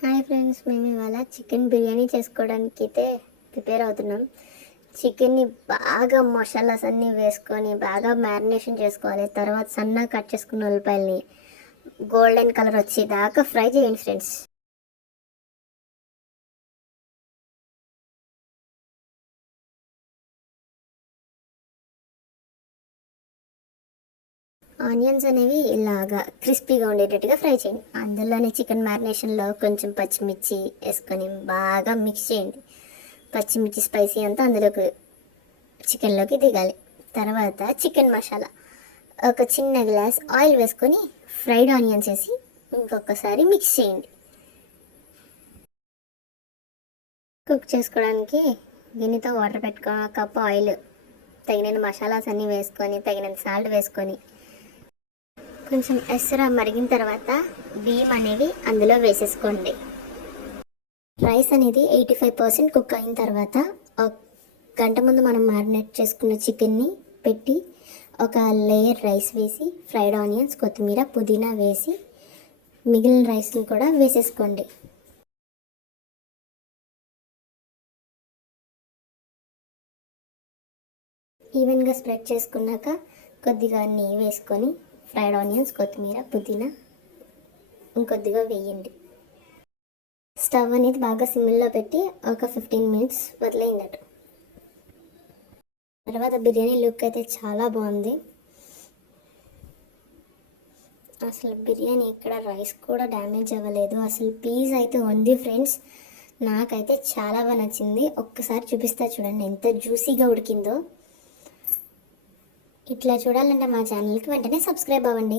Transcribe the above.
Hi friends, మేము ఇవాళ chicken biryani చేసుకోవడానికి అయితే ప్రిపేర్ అవుతున్నాం. చికెన్ని బాగా మసాలాస్ అన్నీ వేసుకొని బాగా మ్యారినేషన్ చేసుకోవాలి. తర్వాత సన్నగా కట్ చేసుకున్న ఉల్లిపాయల్ని గోల్డెన్ కలర్ వచ్చేదాకా ఫ్రై చేయండి ఫ్రెండ్స్. ఆనియన్స్ అనేవి ఇలాగా క్రిస్పీగా ఉండేటట్టుగా ఫ్రై చేయండి. అందులోనే చికెన్ మ్యారినేషన్లో కొంచెం పచ్చిమిర్చి వేసుకొని బాగా మిక్స్ చేయండి. పచ్చిమిర్చి స్పైసీ అంతా అందులోకి చికెన్లోకి దిగాలి. తర్వాత చికెన్ మసాలా ఒక చిన్న గ్లాస్ ఆయిల్ వేసుకొని ఫ్రైడ్ ఆనియన్స్ వేసి ఇంకొకసారి మిక్స్ చేయండి. కుక్ చేసుకోవడానికి గిన్నెతో వాటర్ పెట్టుకొని కప్ ఆయిల్, తగినంత మసాలాస్ అన్నీ వేసుకొని తగినంత సాల్ట్ వేసుకొని కొంచెం ఎసర మరిగిన తర్వాత బియ్యం అనేవి అందులో వేసేసుకోండి. రైస్ అనేది 85% కుక్ అయిన తర్వాత ఒక గంట ముందు మనం మ్యారినేట్ చేసుకున్న చికెన్ని పెట్టి ఒక లేయర్ రైస్ వేసి ఫ్రైడ్ ఆనియన్స్, కొత్తిమీర, పుదీనా వేసి మిగిలిన రైస్ని కూడా వేసేసుకోండి. ఈవెన్గా స్ప్రెడ్ చేసుకున్నాక కొద్దిగా నెయ్యి వేసుకొని ఫ్రైడ్ ఆనియన్స్, కొత్తిమీర, పుదీనా ఇంకొద్దిగా వేయండి. స్టవ్ అనేది బాగా సిమ్లో పెట్టి ఒక 15 మినిట్స్ వదిలేయండి. తర్వాత బిర్యానీ లుక్ అయితే చాలా బాగుంది. అసలు బిర్యానీ ఇక్కడ రైస్ కూడా డ్యామేజ్ అవ్వలేదు. అసలు పీస్ అయితే ఉంది ఫ్రెండ్స్. నాకైతే చాలా బాగా నచ్చింది. ఒక్కసారి చూపిస్తా చూడండి ఎంత జ్యూసీగా ఉడికిందో. ఇట్లా చూడాలంటే మా ఛానల్కి వెంటనే సబ్స్క్రైబ్ అవ్వండి.